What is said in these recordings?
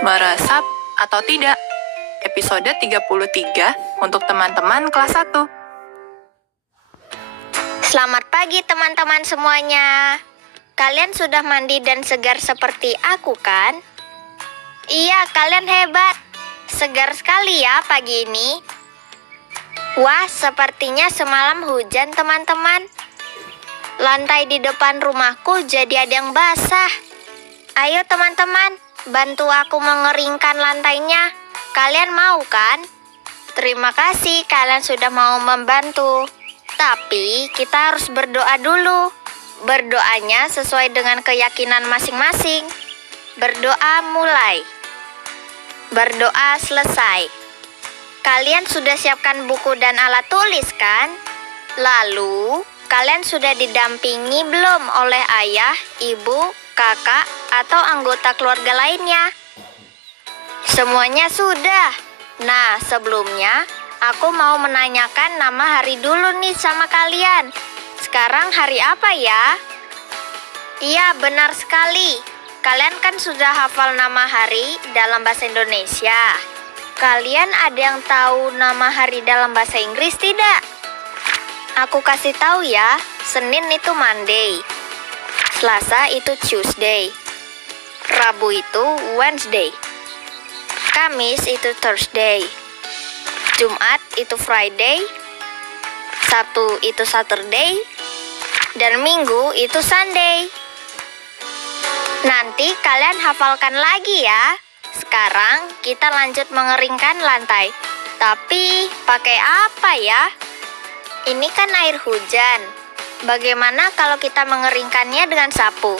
Meresap atau tidak? Episode 33 untuk teman-teman kelas 1. Selamat pagi teman-teman semuanya. Kalian sudah mandi dan segar seperti aku kan? Iya, kalian hebat. Segar sekali ya pagi ini. Wah, sepertinya semalam hujan teman-teman. Lantai di depan rumahku jadi ada yang basah. Ayo teman-teman, bantu aku mengeringkan lantainya. Kalian mau kan? Terima kasih kalian sudah mau membantu. Tapi kita harus berdoa dulu. Berdoanya sesuai dengan keyakinan masing-masing. Berdoa mulai. Berdoa selesai. Kalian sudah siapkan buku dan alat tulis kan? Lalu, kalian sudah didampingi belum oleh ayah, ibu, kakak, atau anggota keluarga lainnya? Semuanya sudah. Nah, sebelumnya aku mau menanyakan nama hari dulu nih sama kalian. Sekarang hari apa ya? Iya, benar sekali. Kalian kan sudah hafal nama hari dalam bahasa Indonesia. Kalian ada yang tahu nama hari dalam bahasa Inggris tidak? Aku kasih tahu ya. Senin itu Monday. Selasa itu Tuesday. Rabu itu Wednesday. Kamis itu Thursday. Jumat itu Friday. Sabtu itu Saturday. Dan Minggu itu Sunday. Nanti kalian hafalkan lagi ya. Sekarang kita lanjut mengeringkan lantai. Tapi pakai apa ya? Ini kan air hujan. Bagaimana kalau kita mengeringkannya dengan sapu?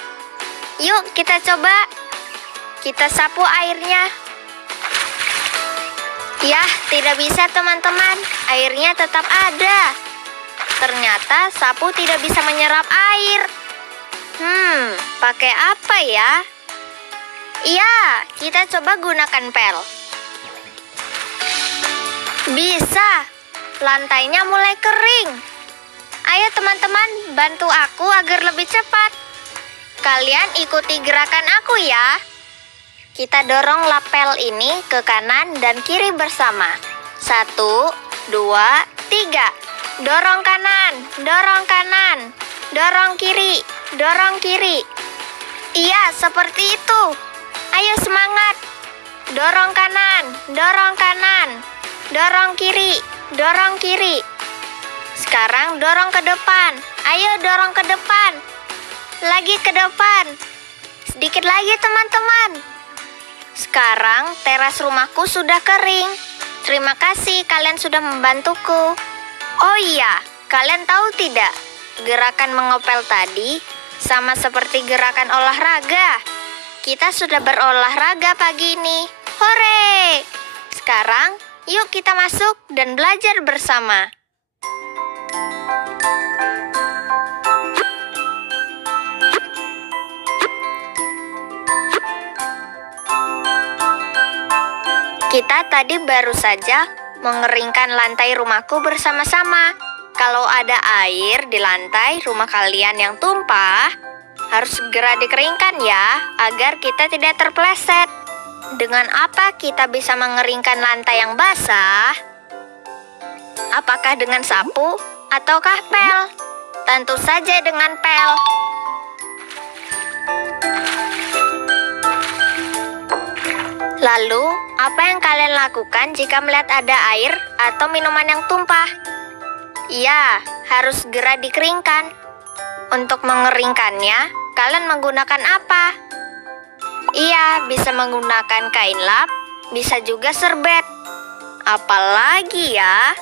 Yuk kita coba. Kita sapu airnya. Yah, tidak bisa teman-teman. Airnya tetap ada. Ternyata sapu tidak bisa menyerap air. Pakai apa ya? Iya, kita coba gunakan pel. Bisa. Lantainya mulai kering. Ayo teman-teman, bantu aku agar lebih cepat. Kalian ikuti gerakan aku ya. Kita dorong lapel ini ke kanan dan kiri bersama. 1, 2, 3. Dorong kanan, dorong kanan, dorong kiri, dorong kiri. Iya, seperti itu. Ayo semangat. Dorong kanan, dorong kanan, dorong kiri, dorong kiri. Sekarang dorong ke depan. Ayo dorong ke depan. Lagi ke depan. Sedikit lagi teman-teman. Sekarang teras rumahku sudah kering. Terima kasih kalian sudah membantuku. Oh iya, kalian tahu tidak? Gerakan mengepel tadi sama seperti gerakan olahraga. Kita sudah berolahraga pagi ini. Hore! Sekarang yuk kita masuk dan belajar bersama. Kita tadi baru saja mengeringkan lantai rumahku bersama-sama. Kalau ada air di lantai rumah kalian yang tumpah, harus segera dikeringkan ya, agar kita tidak terpeleset. Dengan apa kita bisa mengeringkan lantai yang basah? Apakah dengan sapu ataukah pel? Tentu saja dengan pel. Lalu, apa yang kalian lakukan jika melihat ada air atau minuman yang tumpah? Ya, harus segera dikeringkan. Untuk mengeringkannya, kalian menggunakan apa? Iya, bisa menggunakan kain lap, bisa juga serbet. Apalagi ya,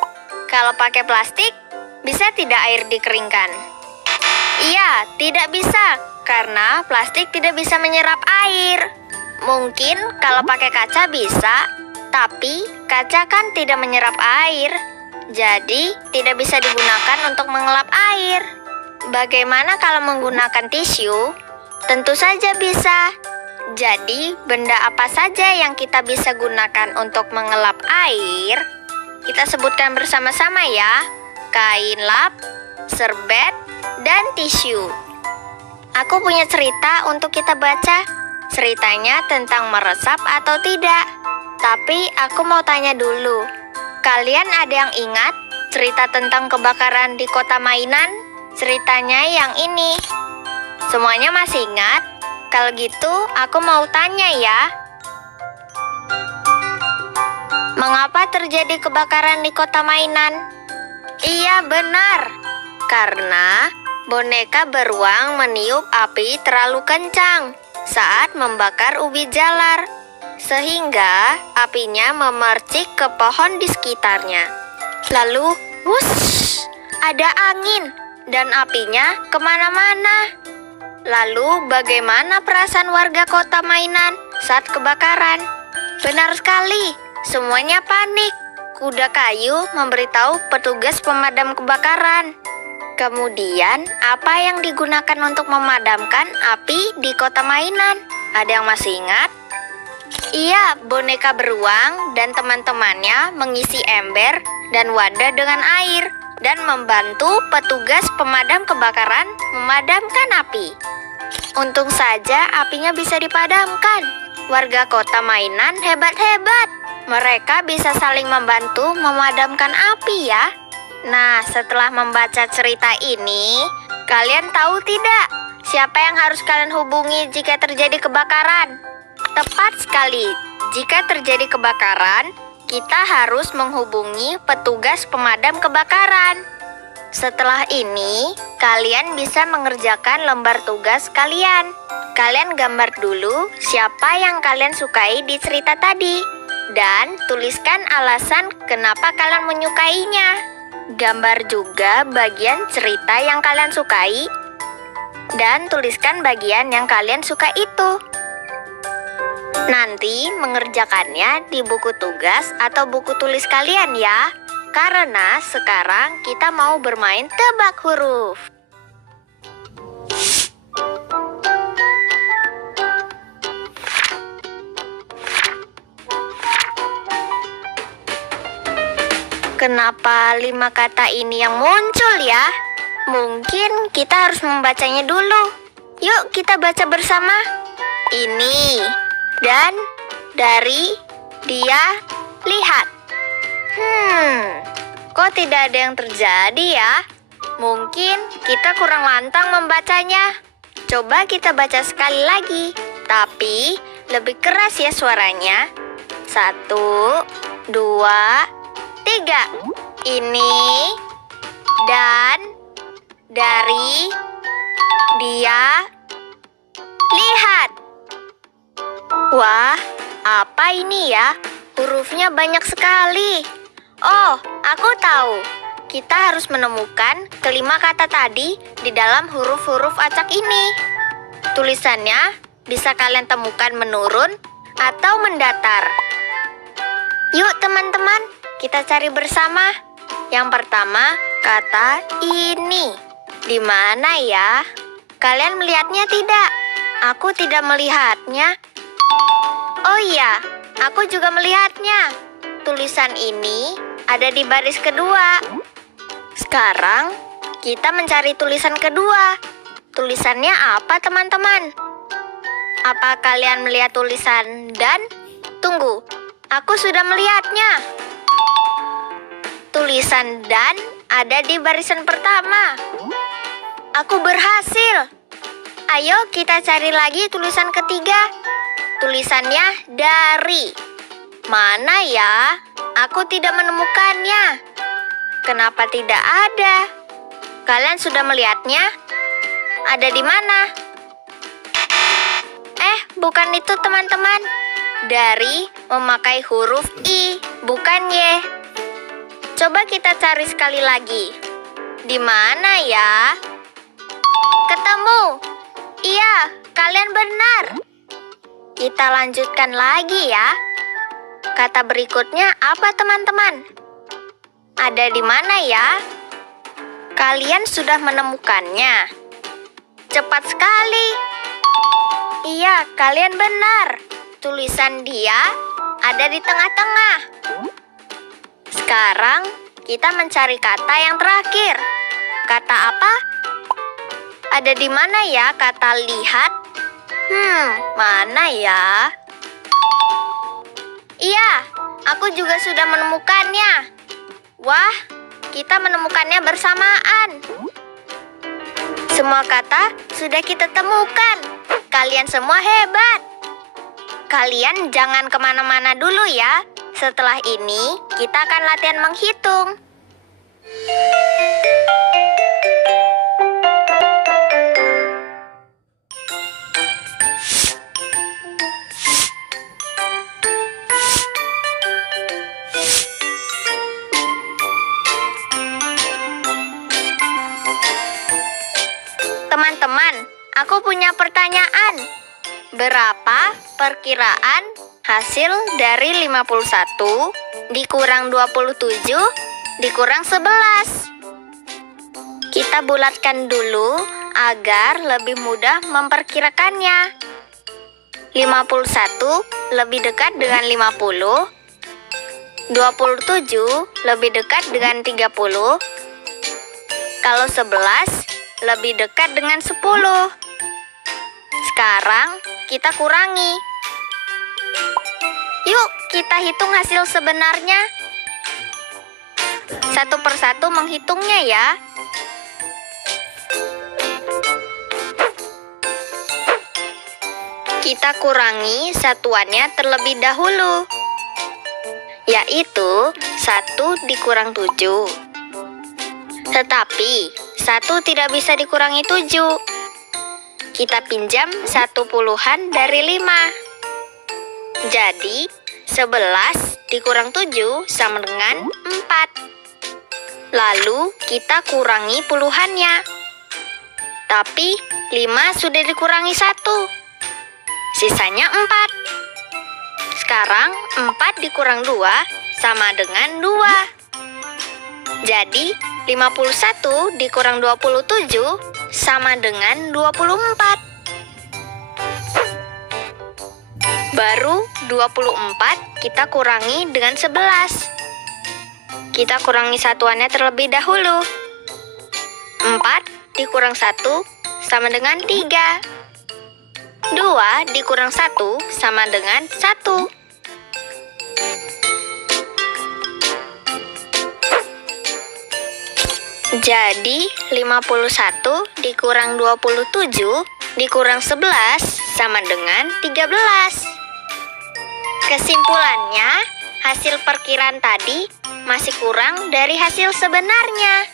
kalau pakai plastik, Bisa tidak air dikeringkan? Iya, tidak bisa, karena plastik tidak bisa menyerap air. Mungkin kalau pakai kaca bisa, tapi kaca kan tidak menyerap air. Jadi, tidak bisa digunakan untuk mengelap air. Bagaimana kalau menggunakan tisu? Tentu saja bisa. Jadi, benda apa saja yang kita bisa gunakan untuk mengelap air? Kita sebutkan bersama-sama ya. Kain lap, serbet, dan tisu. Aku punya cerita untuk kita baca. Ceritanya tentang meresap atau tidak. Tapi aku mau tanya dulu. Kalian ada yang ingat cerita tentang kebakaran di kota mainan? Ceritanya yang ini. Semuanya masih ingat? Kalau gitu, aku mau tanya ya. Mengapa terjadi kebakaran di kota mainan? Iya, benar. Karena boneka beruang meniup api terlalu kencang saat membakar ubi jalar, sehingga apinya memercik ke pohon di sekitarnya. Lalu, wush, ada angin dan apinya kemana-mana. Lalu, bagaimana perasaan warga kota mainan saat kebakaran? Benar sekali, semuanya panik. Kuda kayu memberitahu petugas pemadam kebakaran. Kemudian, apa yang digunakan untuk memadamkan api di kota mainan? Ada yang masih ingat? Iya, boneka beruang dan teman-temannya mengisi ember dan wadah dengan air dan membantu petugas pemadam kebakaran memadamkan api. Untung saja apinya bisa dipadamkan. Warga kota mainan hebat-hebat. Mereka bisa saling membantu memadamkan api ya. Nah, setelah membaca cerita ini, kalian tahu tidak siapa yang harus kalian hubungi jika terjadi kebakaran? Tepat sekali, jika terjadi kebakaran, kita harus menghubungi petugas pemadam kebakaran. Setelah ini, kalian bisa mengerjakan lembar tugas kalian. Kalian gambar dulu siapa yang kalian sukai di cerita tadi. Dan tuliskan alasan kenapa kalian menyukainya. Gambar juga bagian cerita yang kalian sukai. Dan tuliskan bagian yang kalian suka itu. Nanti mengerjakannya di buku tugas atau buku tulis kalian ya. Karena sekarang kita mau bermain tebak huruf. Kenapa 5 kata ini yang muncul ya? Mungkin kita harus membacanya dulu. Yuk kita baca bersama. Ini, dan, dari, dia, lihat. Kok tidak ada yang terjadi ya? Mungkin kita kurang lantang membacanya. Coba kita baca sekali lagi. Tapi lebih keras ya suaranya. 1, 2, 3. Ini, dan, dari, dia, lihat. Wah, apa ini ya? Hurufnya banyak sekali. Oh, aku tahu. Kita harus menemukan kelima kata tadi di dalam huruf-huruf acak ini. Tulisannya bisa kalian temukan menurun atau mendatar. Yuk teman-teman, kita cari bersama. Yang pertama, kata ini. Di mana ya? Kalian melihatnya tidak? Aku tidak melihatnya. Oh iya, aku juga melihatnya. Tulisan ini ada di baris kedua. Sekarang kita mencari tulisan kedua. Tulisannya apa teman-teman? Apa kalian melihat tulisan dan? Tunggu, aku sudah melihatnya. Tulisan dan ada di barisan pertama. Aku berhasil. Ayo kita cari lagi tulisan ketiga. Tulisannya dari. Mana ya? Aku tidak menemukannya. Kenapa tidak ada? Kalian sudah melihatnya? Ada di mana? Bukan itu teman-teman. Dari memakai huruf I, bukan Y. Coba kita cari sekali lagi. Di mana ya? Ketemu. Iya, kalian benar. Kita lanjutkan lagi ya. Kata berikutnya apa, teman-teman? Ada di mana ya? Kalian sudah menemukannya. Cepat sekali. Iya, kalian benar. Tulisan dia ada di tengah-tengah. Sekarang kita mencari kata yang terakhir. Kata apa? Ada di mana ya kata lihat? Mana ya? Iya, aku juga sudah menemukannya. Wah, kita menemukannya bersamaan. Semua kata sudah kita temukan. Kalian semua hebat. Kalian jangan kemana-mana dulu ya. Setelah ini, kita akan latihan menghitung. Teman-teman, aku punya pertanyaan. Berapa perkiraan hasil dari 51 dikurang 27 dikurang 11? Kita bulatkan dulu agar lebih mudah memperkirakannya. 51 lebih dekat dengan 50. 27 lebih dekat dengan 30. Kalau 11 lebih dekat dengan 10. Sekarang kita kurangi. Yuk, kita hitung hasil sebenarnya. Satu persatu menghitungnya ya. Kita kurangi satuannya terlebih dahulu, yaitu 1 dikurang 7. Tetapi 1 tidak bisa dikurangi 7. Kita pinjam 1 puluhan dari 5. Jadi 11 dikurang 7 sama dengan 4. Lalu kita kurangi puluhannya. Tapi 5 sudah dikurangi 1. Sisanya 4. Sekarang 4 dikurang 2 sama dengan 2. Jadi 51 dikurang 27 sama dengan 24. Baru 24 kita kurangi dengan 11. Kita kurangi satuannya terlebih dahulu. 4 dikurang 1 sama dengan 3. 2 dikurang 1 sama dengan 1. Jadi 51 dikurang 27 dikurang 11 sama dengan 13. Kesimpulannya, hasil perkiraan tadi masih kurang dari hasil sebenarnya.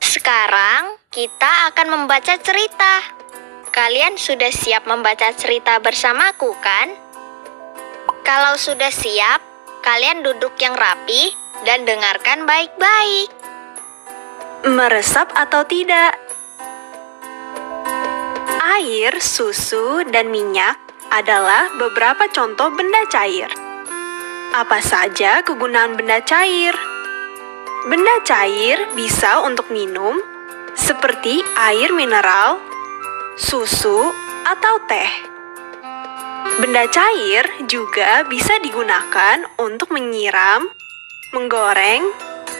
Sekarang kita akan membaca cerita. Kalian sudah siap membaca cerita bersamaku, kan? Kalau sudah siap, kalian duduk yang rapi dan dengarkan baik-baik. Meresap atau tidak? Air, susu, dan minyak adalah beberapa contoh benda cair. Apa saja kegunaan benda cair? Benda cair bisa untuk minum, seperti air mineral, susu, atau teh. Benda cair juga bisa digunakan untuk menyiram, menggoreng,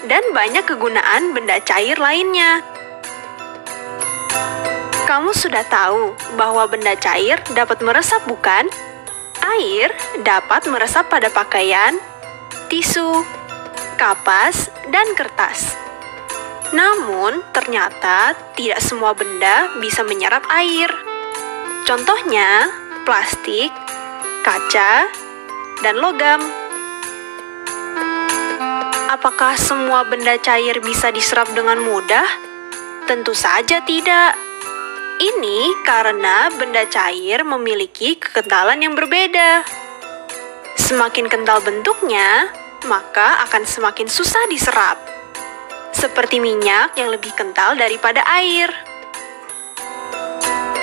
dan banyak kegunaan benda cair lainnya. Kamu sudah tahu bahwa benda cair dapat meresap, bukan? Air dapat meresap pada pakaian, tisu, kapas, dan kertas. Namun, ternyata tidak semua benda bisa menyerap air. Contohnya, plastik, kaca, dan logam. Apakah semua benda cair bisa diserap dengan mudah? Tentu saja tidak. ini karena benda cair memiliki kekentalan yang berbeda. Semakin kental bentuknya, maka akan semakin susah diserap. Seperti minyak yang lebih kental daripada air.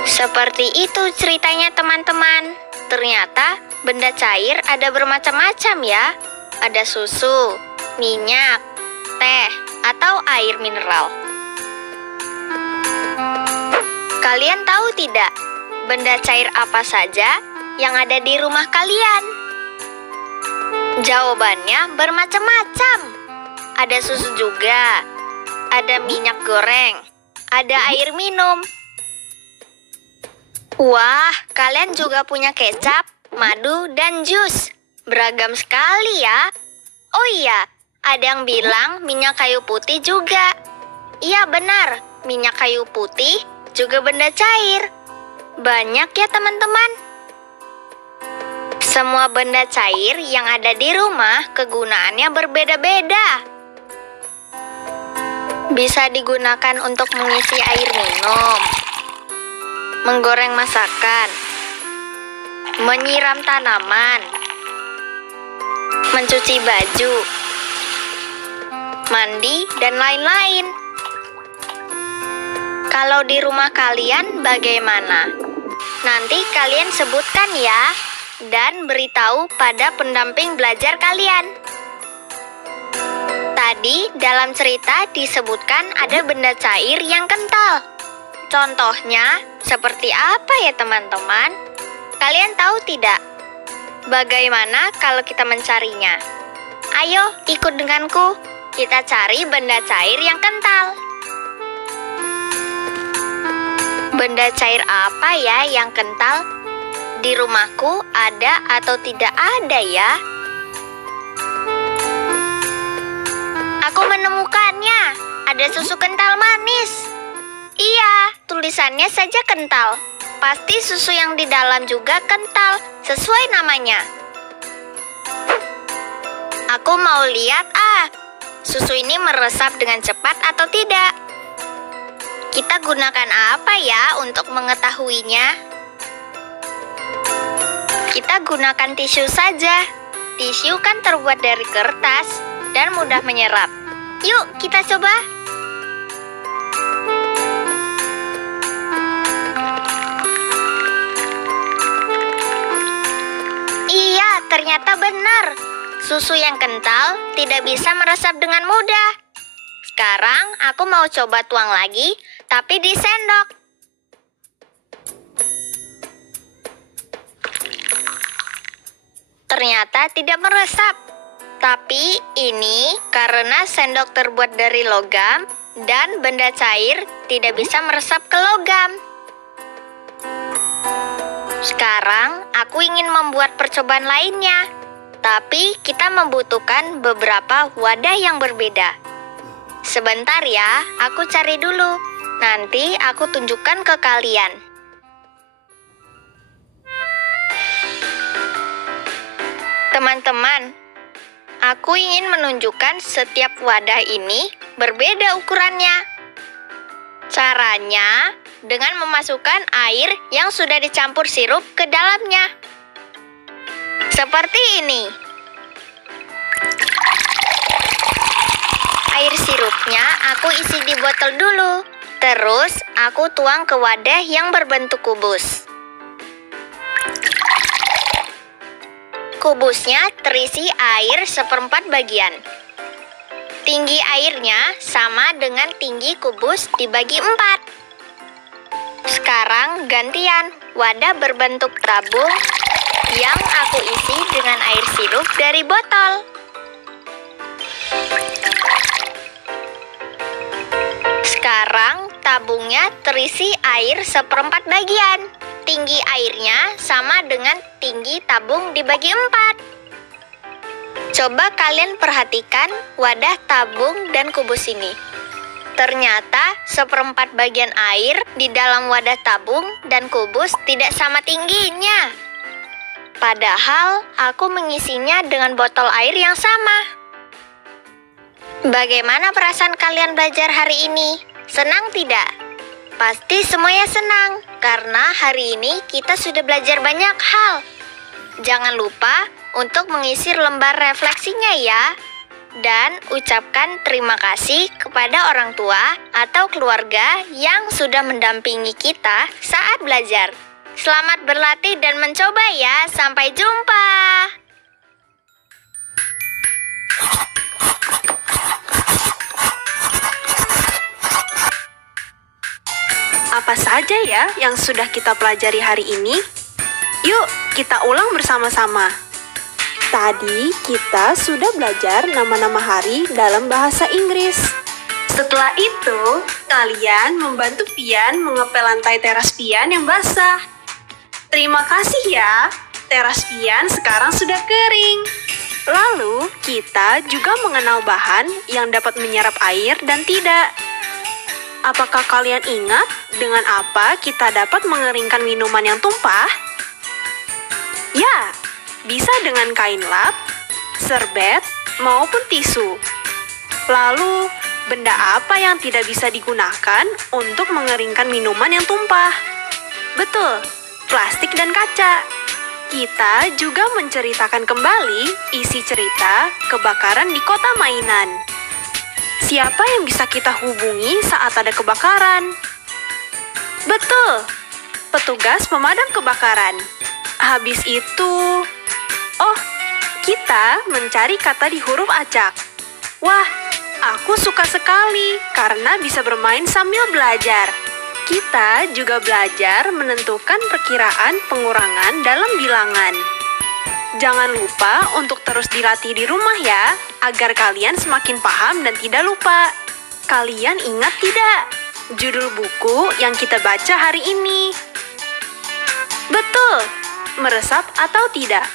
Seperti itu ceritanya teman-teman. Ternyata benda cair ada bermacam-macam ya. Ada susu, minyak, teh, atau air mineral. Kalian tahu tidak, benda cair apa saja yang ada di rumah kalian? Jawabannya bermacam-macam. Ada susu juga, ada minyak goreng, ada air minum. Wah, kalian juga punya kecap, madu, dan jus. Beragam sekali ya. Oh iya, ada yang bilang minyak kayu putih juga. Iya benar, minyak kayu putih juga benda cair. Banyak ya teman-teman. Semua benda cair yang ada di rumah kegunaannya berbeda-beda. Bisa digunakan untuk mengisi air minum, menggoreng masakan, menyiram tanaman, mencuci baju, mandi, dan lain-lain. Kalau di rumah kalian bagaimana? Nanti kalian sebutkan ya, dan beritahu pada pendamping belajar kalian. Tadi dalam cerita disebutkan ada benda cair yang kental. Contohnya seperti apa ya teman-teman? Kalian tahu tidak? Bagaimana kalau kita mencarinya? Ayo ikut denganku, kita cari benda cair yang kental. Benda cair apa ya yang kental? Di rumahku ada atau tidak ada ya? Aku menemukannya. Ada susu kental manis. Iya, tulisannya saja kental. Pasti susu yang di dalam juga kental, sesuai namanya. Aku mau lihat susu ini meresap dengan cepat atau tidak. Kita gunakan apa ya untuk mengetahuinya? Kita gunakan tisu saja. Tisu kan terbuat dari kertas dan mudah menyerap. Yuk, kita coba. Iya, ternyata benar. Susu yang kental tidak bisa meresap dengan mudah. Sekarang aku mau coba tuang lagi, tapi di sendok. Ternyata tidak meresap. Tapi ini karena sendok terbuat dari logam dan benda cair tidak bisa meresap ke logam. Sekarang aku ingin membuat percobaan lainnya. Tapi kita membutuhkan beberapa wadah yang berbeda. Sebentar ya, aku cari dulu. Nanti aku tunjukkan ke kalian. Teman-teman, aku ingin menunjukkan setiap wadah ini berbeda ukurannya. Caranya dengan memasukkan air yang sudah dicampur sirup ke dalamnya. Seperti ini. Air sirupnya aku isi di botol dulu. Terus aku tuang ke wadah yang berbentuk kubus. Kubusnya terisi air 1/4 bagian. Tinggi airnya sama dengan tinggi kubus dibagi 4. Sekarang gantian wadah berbentuk tabung yang aku isi dengan air sirup dari botol. Sekarang tabungnya terisi air 1/4 bagian. Tinggi airnya sama dengan tinggi tabung dibagi 4. Coba kalian perhatikan wadah tabung dan kubus ini. Ternyata 1/4 bagian air di dalam wadah tabung dan kubus tidak sama tingginya. Padahal aku mengisinya dengan botol air yang sama. Bagaimana perasaan kalian belajar hari ini? Senang tidak? Pasti semuanya senang karena hari ini kita sudah belajar banyak hal. Jangan lupa untuk mengisi lembar refleksinya ya. Dan ucapkan terima kasih kepada orang tua atau keluarga yang sudah mendampingi kita saat belajar. Selamat berlatih dan mencoba ya. Sampai jumpa. Apa saja ya yang sudah kita pelajari hari ini? Yuk, kita ulang bersama-sama. Tadi kita sudah belajar nama-nama hari dalam bahasa Inggris. Setelah itu, kalian membantu Pian mengepel lantai teras Pian yang basah. Terima kasih ya, teras Pian sekarang sudah kering. Lalu, kita juga mengenal bahan yang dapat menyerap air dan tidak. Apakah kalian ingat dengan apa kita dapat mengeringkan minuman yang tumpah? Ya, bisa dengan kain lap, serbet, maupun tisu. Lalu, benda apa yang tidak bisa digunakan untuk mengeringkan minuman yang tumpah? Betul, plastik dan kaca. Kita juga menceritakan kembali isi cerita kebakaran di kota mainan. Siapa yang bisa kita hubungi saat ada kebakaran? Betul, petugas pemadam kebakaran. Habis itu, kita mencari kata di huruf acak. Wah, aku suka sekali karena bisa bermain sambil belajar. Kita juga belajar menentukan perkiraan pengurangan dalam bilangan. Jangan lupa untuk terus dilatih di rumah ya, agar kalian semakin paham dan tidak lupa. Kalian ingat tidak judul buku yang kita baca hari ini? Betul, meresap atau tidak.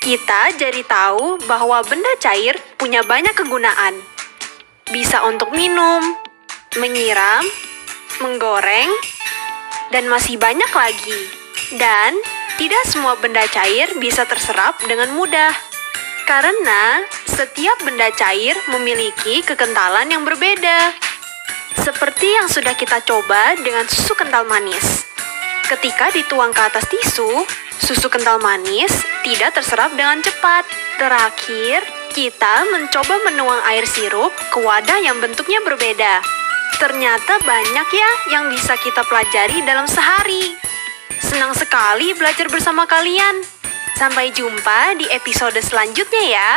Kita jadi tahu bahwa benda cair punya banyak kegunaan. Bisa untuk minum, menyiram, menggoreng, dan masih banyak lagi. Dan tidak semua benda cair bisa terserap dengan mudah. Karena setiap benda cair memiliki kekentalan yang berbeda. Seperti yang sudah kita coba dengan susu kental manis. Ketika dituang ke atas tisu, susu kental manis tidak terserap dengan cepat. Terakhir, kita mencoba menuang air sirup ke wadah yang bentuknya berbeda. Ternyata banyak ya yang bisa kita pelajari dalam sehari. Senang sekali belajar bersama kalian. Sampai jumpa di episode selanjutnya ya.